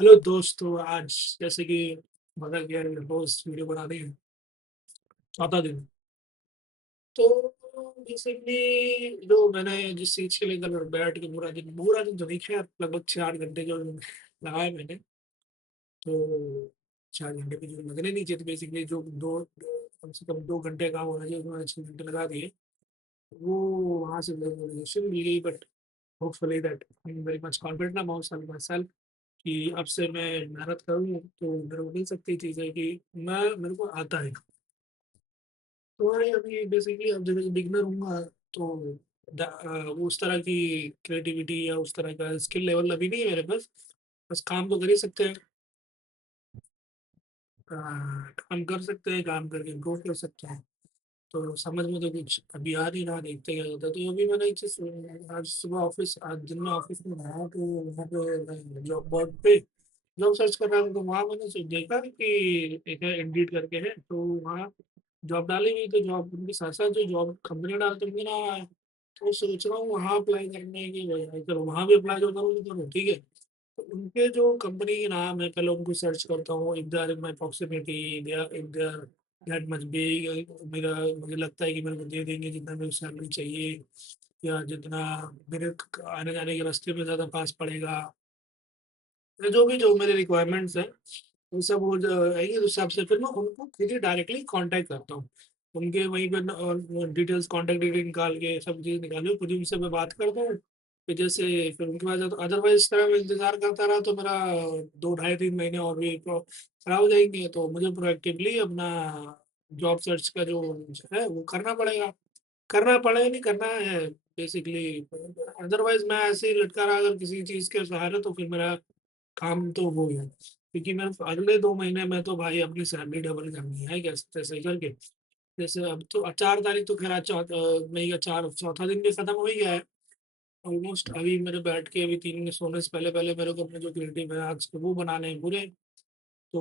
Hello दोस्तों, आज जैसे कि बता गया रोज वीडियो बना रही है चौथा दिन। तो बेसिकली जो मैंने जिस चीज़ के लिए कल बैठ के पूरा दिन तो नहीं खैर लगभग 4 घंटे जो लगाए मैंने। तो 4 घंटे भी जो लगने नहीं चाहिए, बेसिकली जो कम से कम 2 घंटे काम होना चाहिए, उन्होंने 6 घंटे लगा दिए। वो वहाँ से मोटिवेशन मिल गई, but hopefully that I am very much confident about my self कि अब से मैं मेहनत करूँ तो मेरे को मिल सकती चीज़ है कि मेरे को आता है। तो वही अभी बेसिकली अब जब बिगिनर हूँगा तो वो उस तरह की क्रिएटिविटी या उस तरह का स्किल लेवल अभी नहीं है मेरे पास। बस काम तो कर ही सकते हैं। काम कर सकते हैं, काम करके इम्प्रूव कर सकते हैं। तो समझ में तो कुछ अभी आ नहीं रहा, देखते क्या होता है। तो अभी मैंने एक चीज़ आज सुबह आज दिन में ऑफिस में गया तो वहाँ पे जॉब बोर्ड पे जॉब सर्च कर रहा हूँ, तो वहाँ मैंने देखा कि एक है इंडीड करके है, तो वहाँ जॉब डाली हुई, तो जॉब उनके साथ साथ जो जॉब कंपनी डालते होंगे ना, तो सोच रहा हूँ वहाँ अप्लाई करने की बजाय चलो वहाँ भी अप्लाई जो करूँ तो करूँ, ठीक है। तो उनके जो कंपनी के नाम है पहले उनको सर्च करता हूँ, if they are in my proximity, if they are that much big, मेरा मुझे लगता है कि मेरे को दे देंगे जितना मेरी सैलरी चाहिए, या जितना मेरे आने जाने के रास्ते में ज़्यादा पास पड़ेगा, या जो मेरे रिक्वायरमेंट्स हैं वो सब हो जाएगी। उस हिसाब से फिर मैं उनको खुद ही डायरेक्टली कांटेक्ट करता हूँ। उनके वहीं पे डिटेल्स, कांटेक्ट डिटेल निकाल के सब चीज़ निकाली खुद ही उनसे मैं बात करता हूँ। फिर जैसे फिर उनके बाद अदरवाइज इस तरह मैं इंतज़ार करता रहा तो मेरा 2 ढाई 3 महीने और भी खराब हो जाएँगे। तो मुझे प्रोएक्टिवली अपना जॉब सर्च का जो है वो करना पड़ेगा। करना पड़े नहीं करना है बेसिकली। अदरवाइज़ मैं ऐसे ही लटका रहा अगर किसी चीज़ के सहारे तो फिर मेरा काम तो हो गया। क्योंकि मैं अगले 2 महीने में तो भाई अपनी सैलरी डबल करनी है कैसे-तैसे करके। जैसे अब तो 4 तारीख तो ख़ैर आज मई का 4 चौथा दिन भी खत्म हो ही गया है। ऑलमोस्ट अभी मेरे बैठ के अभी 3 में सोने से पहले-पहले मेरे को अपने जो क्रिएटिव है आज के वो बनाने हैं पूरे। तो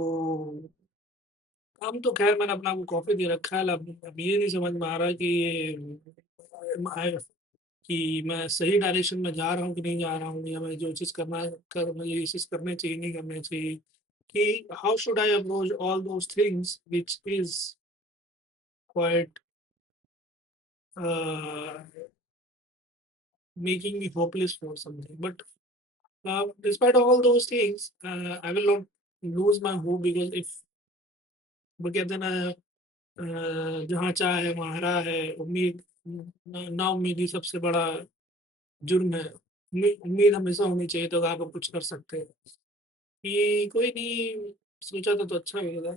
काम तो ख़ैर मैंने अपना को कॉफ़ी दे रखा है। अब ये नहीं समझ में आ रहा है कि ये कि मैं सही डायरेक्शन में जा रहा हूँ कि नहीं जा रहा हूँ, या मैं जो चीज़ करना है कर मुझे ये चीज़ करनी चाहिए, नहीं करनी चाहिए। कि how should I approach all those things which is quite uh, making me hopeless for something. But despite all those things, I will not lose my hope because if वो कहते हैं ना जहाँ चाह है वहाँ राह है, उम्मीद ना उम्मीदी सबसे बड़ा जुर्म है। उम्मीद हमेशा होनी चाहिए तो आप कुछ कर सकते हैं। कि कोई नहीं, सोचा था तो अच्छा ही होगा।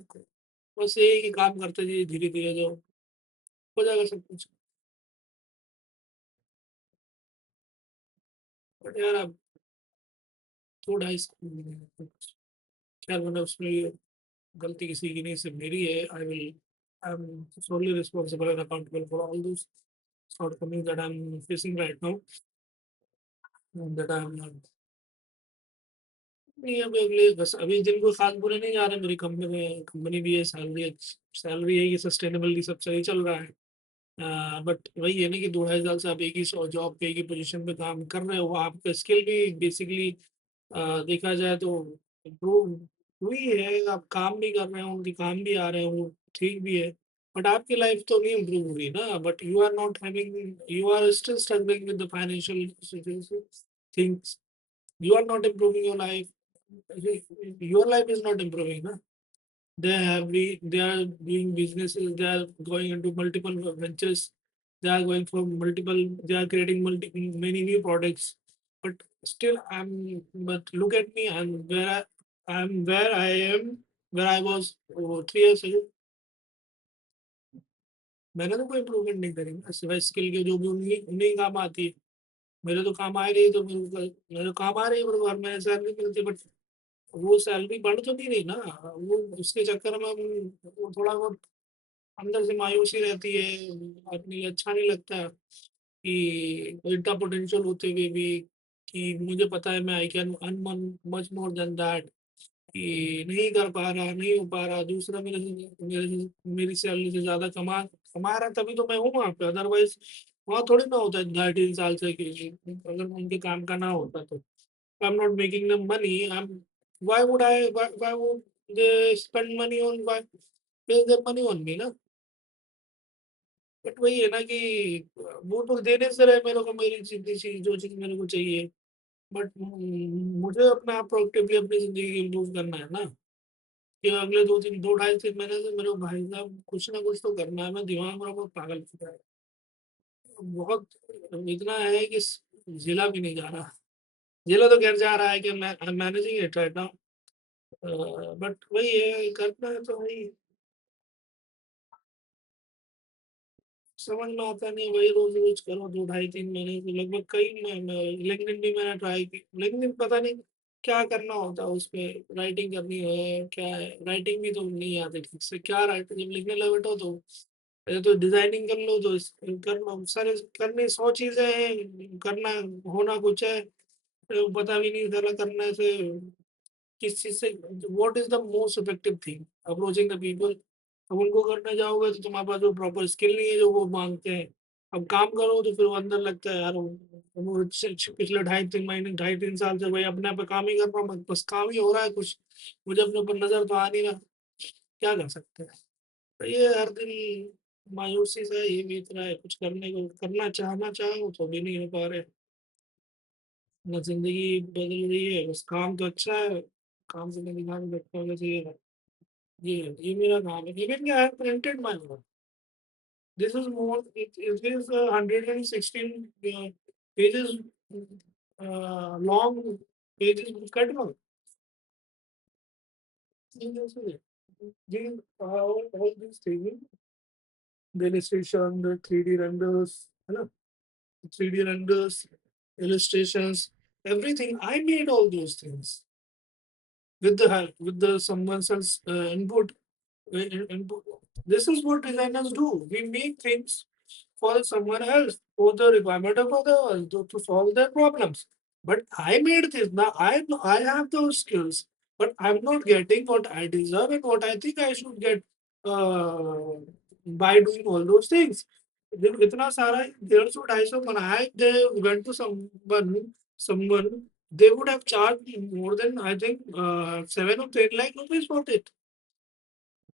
बस यही कि काम करते जाइए धीरे-धीरे जो हो जाएगा सब कुछ। बट यार अब थोड़ा इस खैर मैंने उसमें गलती किसी की नहीं, सिर्फ मेरी है। I am solely responsible and accountable for all those shortcomings that I'm facing right now, and that I'm not। नहीं, अभी अगले बस अभी दिन कोई खास बुरे नहीं जा रहे मेरी कंपनी भी है, सैलरी है, ये सस्टेनेबली सब सही चल रहा है। बट वही है ना कि 2 ढाई साल से आप एक ही जॉब पे एक ही पोजीशन पे काम कर रहे हो, आपका स्किल भी बेसिकली देखा जाए तो इम्प्रूव हुई है, आप काम भी कर रहे हो, उनके काम भी आ रहे हो, ठीक भी है। बट आपकी लाइफ तो नहीं इम्प्रूव हो रही ना, but you are still struggling with the financial things, you are not improving your life, your life is not improving ना। They are doing businesses, they are going into multiple ventures, they are going for multiple, they are creating many new products. But still but look at me, I'm where I am, where I was 3 years ago। मैंने तो कोई improvement नहीं करी ना, सिवाय skill के जो भी उन्हीं उन्हीं काम आती है। मेरे तो काम आ रही है तो मेरे काम आ रही है, मेरे को हर महीने सैलरी मिलती है, बट वो सैलरी बढ़ तो नहीं रही ना। वो उसके चक्कर में वो थोड़ा बहुत अंदर से मायूसी रहती है, अपनी अच्छा नहीं लगता कि इतना पोटेंशियल होते हुए भी कि मुझे पता है मैं I can earn much more than that, कि नहीं कर पा रहा, नहीं हो पा रहा, दूसरा मेरी सैलरी से ज़्यादा कमा कमा रहा तभी तो मैं हूँ वहाँ पे, अदरवाइज़ वहाँ थोड़ी ना होता है ढाई 3 साल से कि अगर उनके काम का ना होता तो। I am not making them money, why would they spend money on why pay their money on me ना? बट वही है ना कि वो तो देने से रहे मेरे को मेरी सीधी चीज़ जो चीज़ मेरे को चाहिए। बट मुझे अपना प्रोडक्टिवली अपनी ज़िंदगी इम्प्रूव करना है ना, कि अगले 2 ढाई 3 महीने से मेरे को भाई साहब कुछ ना कुछ तो करना है। मैं दिमाग मेरा बहुत पागल हो चुका है। बहुत इतना है कि जिला भी नहीं जा रहा। जिला तो ख़ैर जा रहा है कि मैं I am managing it right now. But वही है करना है तो वही समझ में आता नहीं है, वही रोज़-रोज़ करो 2 ढाई 3 महीने से लगभग कई म लिंक्डइन भी मैंने ट्राई की। लिंक्डइन पता नहीं क्या करना होता है उसपे, राइटिंग करनी है, क्या है? राइटिंग भी तो नहीं आती ठीक से, क्या जब लिखने लगे बैठो तो पहले तो डिज़ाइनिंग कर लो तो कर लो सारे करने 100 चीज़ें हैं, करना होना कुछ है, पता भी नहीं चला करने से किस चीज़ से what is the most effective thing approaching the people. अब उनको करने जाओगे तो तुम्हारे पास वो प्रॉपर स्किल नहीं है जो वो माँगते हैं। अब काम करो तो फिर वो अंदर लगता है यार वो पिछले ढाई 3 महीने ढाई 3 साल से भाई अपने पे काम ही कर रहा हूँ मैं, बस काम ही हो रहा है कुछ, मुझे अपने ऊपर नज़र तो आ नहीं रहा, क्या कर सकते हैं? तो ये हर दिन मायूसी सा ये बीत रहा है, कुछ करने को करना चाहना चाहो तो भी नहीं हो पा रहे। ना ज़िंदगी बदल रही है, बस काम तो अच्छा है, काम से मेरी दिमाग भटका होना चाहिए। ये मेरा काम है। Even I have printed my work. This is more, it is 116 pages long pages cut work. These all these things, the illustration, the 3D renders, है ना? 3D renders, illustrations, everything. I made all those things with the help, with the someone else's input. Input. This is what designers do. We make things for someone else, for the requirement of others, to solve their problems. But I made this. Now I have those skills, but I'm not getting what I deserve and what I think I should get uh, by doing all those things. जब इतना सारा 150 250 बनाया, they went to someone they would have charged more than I think 7 or 10 lakh rupees for it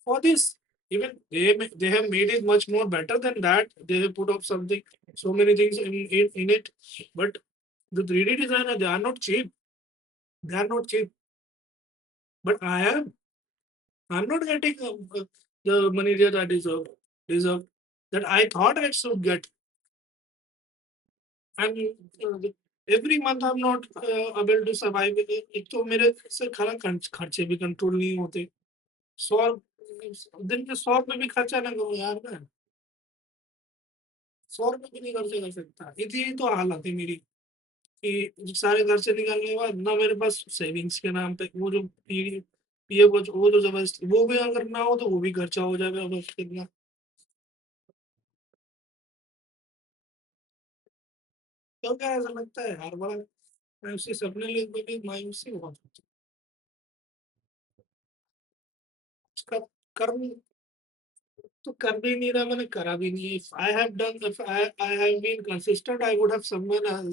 for this. Even they have made it much more better than that. They have put up something, so many things in it. But the 3D designer, they are not cheap. They are not cheap. But I'm not getting the money that I deserve that I thought I should get. I'm every month I'm not able to survive. एक तो मेरे से खरा खर्चे भी control नहीं होते। 100 दिन में 100 रुपए भी खर्चा ना करूँ यार मैं। 100 रुपए भी नहीं खर्चा कर सकता। इतनी तो हालत है मेरी कि सारे खर्चे निकालने के बाद ना मेरे पास सेविंग्स के नाम पे वो जो पीएफ वो जो ज़बरदस्ती वो भी अगर ना हो तो वो भी खर्चा हो जाएगा बस कितना। तो क्या ऐसा लगता है यार बड़ा मायूसी अपने लिए बड़ी मायूसी बहुत होती है। उसका कर्म तो कर भी नहीं रहा मैंने करा भी नहीं है। If I have been consistent I would have someone else